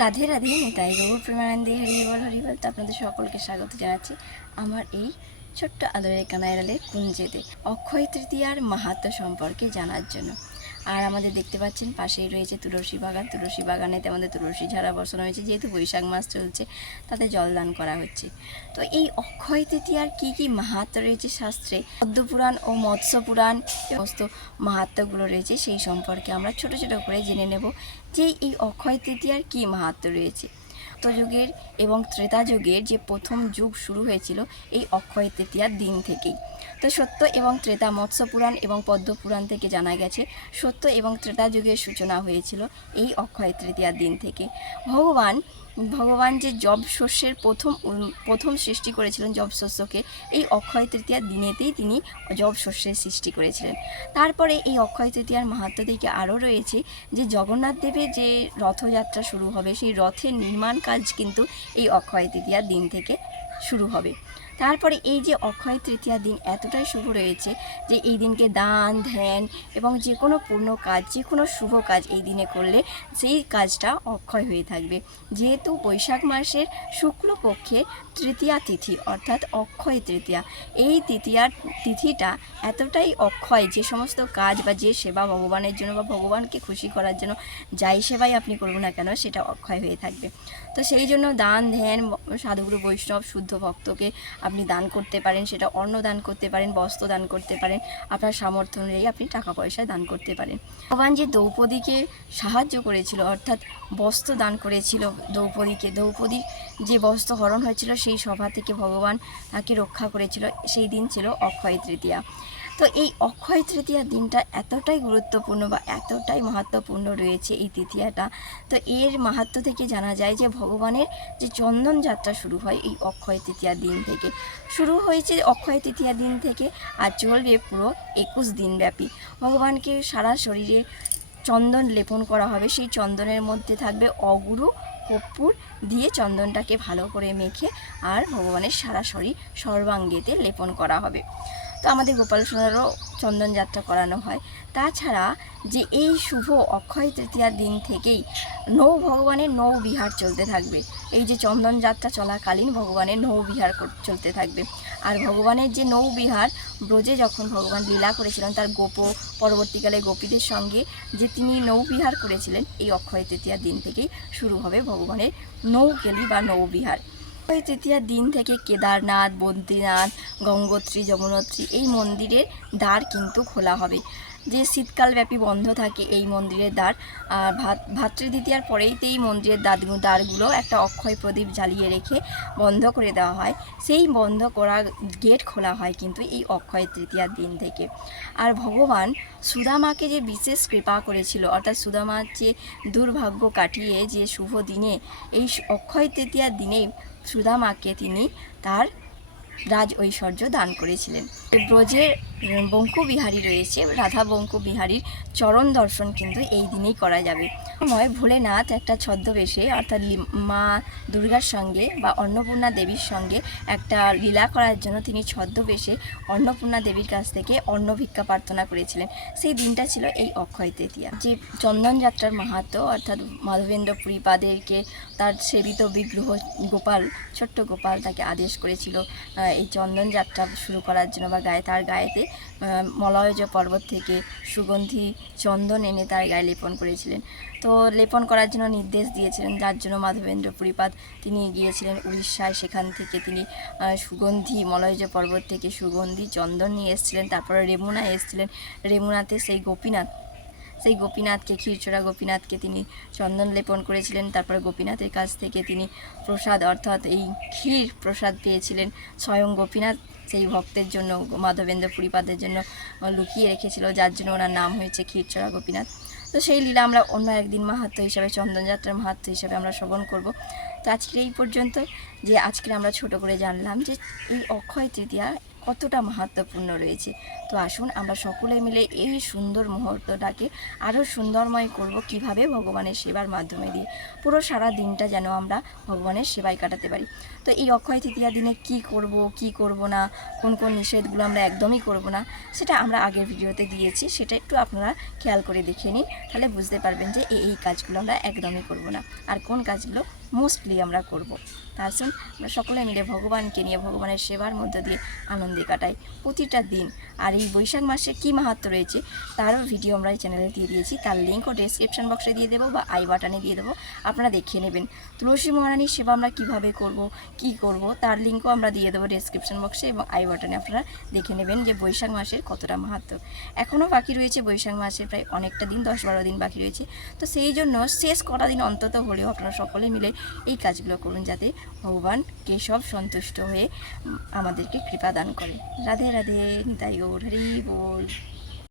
রাধে রাধে, নিতাই গৌর প্রেমানন্দে, হরিবল। তো আপনাদের সকলকে স্বাগত জানাচ্ছি আমার এই ছোট্ট আদরের কানাইরালের কুঞ্জেতে অক্ষয় তৃতীয়ার মাহাত্ম্য সম্পর্কে জানার জন্য। আর আমাদের দেখতে পাচ্ছেন পাশেই রয়েছে তুলসী বাগান। তুলসী বাগানেতে আমাদের তুলসী ঝাড়া বসানো হয়েছে, যেহেতু বৈশাখ মাস চলছে তাতে জলদান করা হচ্ছে। তো এই অক্ষয় তৃতীয়ার কী কী মাহাত্ম্য রয়েছে শাস্ত্রে, পদ্মপুরাণ ও মৎস্য পুরাণ সমস্ত মাহাত্ম্যগুলো রয়েছে, সেই সম্পর্কে আমরা ছোট ছোট করে জেনে নেব যে এই অক্ষয় তৃতীয়ার কী মাহাত্ম্য রয়েছে। সত্যযুগের এবং ত্রেতা যুগের যে প্রথম যুগ শুরু হয়েছিল এই অক্ষয় তৃতীয়ার দিন থেকেই। তো সত্য এবং ত্রেতা, মৎস্য পুরাণ এবং পদ্ম পুরাণ থেকে জানা গেছে সত্য এবং ত্রেতা যুগের সূচনা হয়েছিল এই অক্ষয় তৃতীয়ার দিন থেকে। ভগবান যে জব শস্যের প্রথম সৃষ্টি করেছিলেন, জব শস্যকে এই অক্ষয় তৃতীয়ার দিনেতেই তিনি জব শস্যের সৃষ্টি করেছিলেন। তারপরে এই অক্ষয় তৃতীয়ার মাহাত্ম্য থেকে আরও রয়েছে যে জগন্নাথ দেবের যে রথযাত্রা শুরু হবে, সেই রথের নির্মাণ কাজ কিন্তু এই অক্ষয় তৃতীয়ার দিন থেকে শুরু হবে। তারপরে এই যে অক্ষয় তৃতীয়ার দিন এতটাই শুভ রয়েছে যে এই দিনকে দান ধ্যান এবং যে কোনো পূর্ণ কাজ, যে কোনো শুভ কাজ এই দিনে করলে সেই কাজটা অক্ষয় হয়ে থাকবে। যেহেতু বৈশাখ মাসের শুক্লপক্ষে তৃতীয়া তিথি অর্থাৎ অক্ষয় তৃতীয়া, এই তিথিটা এতটাই অক্ষয়, যে সমস্ত কাজ বা যে সেবা ভগবানের জন্য বা ভগবানকে খুশি করার জন্য যাই সেবাই আপনি করুন না কেন সেটা অক্ষয় হয়ে থাকবে। তো সেই জন্য দান ধ্যান, সাধুগুরু বৈষ্ণব শুদ্ধ ভক্তকে আপনি দান করতে পারেন, সেটা অন্ন দান করতে পারেন, বস্ত্র দান করতে পারেন, আপনার সামর্থ্য অনুযায়ী আপনি টাকা পয়সা দান করতে পারেন। ভগবান যে দ্রৌপদীকে সাহায্য করেছিল অর্থাৎ বস্ত্র দান করেছিল দ্রৌপদীর যে বস্ত্র হরণ হয়েছিল সেই সভা থেকে ভগবান তাকে রক্ষা করেছিল, সেই দিন ছিল অক্ষয় তৃতীয়া। তো এই অক্ষয় তৃতীয়ার দিনটা এতটাই গুরুত্বপূর্ণ বা এতটাই মাহাত্ম্যপূর্ণ রয়েছে এই তৃতীয়াটা। তো এর মাহাত্ম্য থেকে জানা যায় যে ভগবানের যে চন্দন যাত্রা শুরু হয় এই অক্ষয় তৃতীয়ার দিন থেকে, শুরু হয়েছে অক্ষয় তৃতীয়ার দিন থেকে আর চলবে পুরো 21 দিন ব্যাপী। ভগবানকে সারা শরীরে চন্দন লেপন করা হবে, সেই চন্দনের মধ্যে থাকবে অগুরু কর্পূর দিয়ে চন্দনটাকে ভালো করে মেখে আর ভগবানের সারা শরীর সর্বাঙ্গেতে লেপন করা হবে। তো আমাদের গোপাল সোনারও চন্দন যাত্রা করানো হয়। তাছাড়া যে এই শুভ অক্ষয় তৃতীয়ার দিন থেকেই ভগবানের বিহার চলতে থাকবে। এই যে চন্দন যাত্রা চলাকালীন ভগবানের বিহার চলতে থাকবে। আর ভগবানের যে বিহার ব্রজে যখন ভগবান লীলা করেছিলেন তার পরবর্তীকালে গোপীদের সঙ্গে যে তিনি বিহার করেছিলেন, এই অক্ষয় তৃতীয়ার দিন থেকেই শুরু হবে ভগবানের নৌকেলি বা বিহার। অক্ষয় তৃতীয়ার দিন থেকে কেদারনাথ, বদ্রীনাথ, গঙ্গোত্রী, যমুনোত্রী এই মন্দিরের দ্বার কিন্তু খোলা হবে। যে শীতকালব্যাপী বন্ধ থাকে এই মন্দিরের দ্বার, আর ভাতৃদ্বিতীয়ার পরেই তো এই মন্দিরের দ্বারগুলো একটা অক্ষয় প্রদীপ জ্বালিয়ে রেখে বন্ধ করে দেওয়া হয়। সেই বন্ধ করা গেট খোলা হয় কিন্তু এই অক্ষয় তৃতীয়ার দিন থেকে। আর ভগবান সুদামাকে যে বিশেষ কৃপা করেছিল, অর্থাৎ সুদামার যে দুর্ভাগ্য কাটিয়ে যে শুভ দিনে এই অক্ষয় তৃতীয়ার দিনেই সুদামাকে তিনি তার রাজ ঐশ্বর্য দান করেছিলেন। ব্রজের বঙ্কুবিহারী রয়েছে, রাধা বঙ্কুবিহারীর চরণ দর্শন কিন্তু এই দিনেই করা যাবে। সময় ভোলেনাথ একটা ছদ্মবেশে অর্থাৎ মা দুর্গার সঙ্গে বা অন্নপূর্ণা দেবীর সঙ্গে একটা লীলা করার জন্য তিনি ছদ্মবেশে অন্নপূর্ণা দেবীর কাছ থেকে অন্ন ভিক্ষা প্রার্থনা করেছিলেন। সেই দিনটা ছিল এই অক্ষয় তৃতীয়া। যে চন্দন যাত্রার মাহাত্ম্য অর্থাৎ মাধবেন্দ্র পুরীপাদেরকে তার সেবিত বিগ্রহ গোপাল, ছোট্ট গোপাল তাকে আদেশ করেছিল এই চন্দন যাত্রা শুরু করার জন্য বা তার গায়েতে মলয়জ পর্বত থেকে সুগন্ধি চন্দন এনে তার গায়ে লেপন করেছিলেন। তো লেপন করার জন্য নির্দেশ দিয়েছিলেন, যার জন্য মাধবেন্দ্র পুরীপাদ তিনি গিয়েছিলেন উড়িষ্যায়। সেখান থেকে তিনি সুগন্ধি মলয়জ পর্বত থেকে সুগন্ধি চন্দন নিয়ে এসেছিলেন। তারপরে রেমুনায় এসেছিলেন, রেমুনাতে সেই গোপীনাথকে, ক্ষীরচোরা গোপীনাথকে তিনি চন্দন লেপন করেছিলেন। তারপরে গোপীনাথের কাছ থেকে তিনি প্রসাদ অর্থাৎ এই ক্ষীর প্রসাদ পেয়েছিলেন। স্বয়ং গোপীনাথ সেই ভক্তের জন্য, মাধবেন্দ্র পুরীপাদের জন্য লুকিয়ে রেখেছিল, যার জন্য ওনার নাম হয়েছে ক্ষীরচোরা গোপীনাথ। তো সেই লীলা আমরা অন্য একদিন মাহাত্ম্য হিসাবে, চন্দনযাত্রার মাহাত্ম্য হিসাবে আমরা শ্রবণ করব। তো আজকের এই পর্যন্ত, যে আজকে আমরা ছোট করে জানলাম যে এই অক্ষয় তৃতীয়া কতটা মাহাত্ম্যপূর্ণ রয়েছে। তো আসুন আমরা সকলে মিলে এই সুন্দর মুহূর্তটাকে আরও সুন্দরময় করব কিভাবে ভগবানের সেবার মাধ্যমে দিয়ে পুরো সারা দিনটা যেন আমরা ভগবানের সেবায় কাটাতে পারি। তো এই অক্ষয় তৃতীয়া দিনে কি করব কি করব না, কোন কোন নিষেধগুলো আমরা একদমই করব না, সেটা আমরা আগের ভিডিওতে দিয়েছি, সেটা একটু আপনারা খেয়াল করে দেখে নিন, তাহলে বুঝতে পারবেন যে এই কাজগুলো আমরা একদমই করব না আর কোন কাজগুলো মোস্টলি আমরা করব। তা আসুন আমরা সকলে মিলে ভগবানকে নিয়ে ভগবানের সেবার মধ্য দিয়ে আনন্দে কাটাই প্রতিটা দিন। আর এই বৈশাখ মাসে কী মাহাত্ম্য রয়েছে তারও ভিডিও আমরা এই চ্যানেলে দিয়ে দিয়েছি, তার লিঙ্কও ডেসক্রিপশন বক্সে দিয়ে দেবো বা আই বাটনে দিয়ে দেবো, আপনারা দেখিয়ে নেবেন। তুলসী মহারানীর সেবা আমরা কীভাবে করব কি করব তার লিঙ্কও আমরা দিয়ে দেবো ডেসক্রিপশন বক্সে এবং আই বাটনে, আপনারা দেখে নেবেন যে বৈশাখ মাসের কতটা মাহাত্ম্য। এখনও বাকি রয়েছে বৈশাখ মাসের প্রায় অনেকটা দিন, 10-12 দিন বাকি রয়েছে। তো সেই জন্য শেষ কটা দিন অন্তত হলেও আপনারা সকলে মিলে এই কাজগুলো করুন যাতে ভগবান কেশব সন্তুষ্ট হয়ে আমাদেরকে কৃপা দান করে। রাধে রাধে, নিতাই গৌর হরি বল।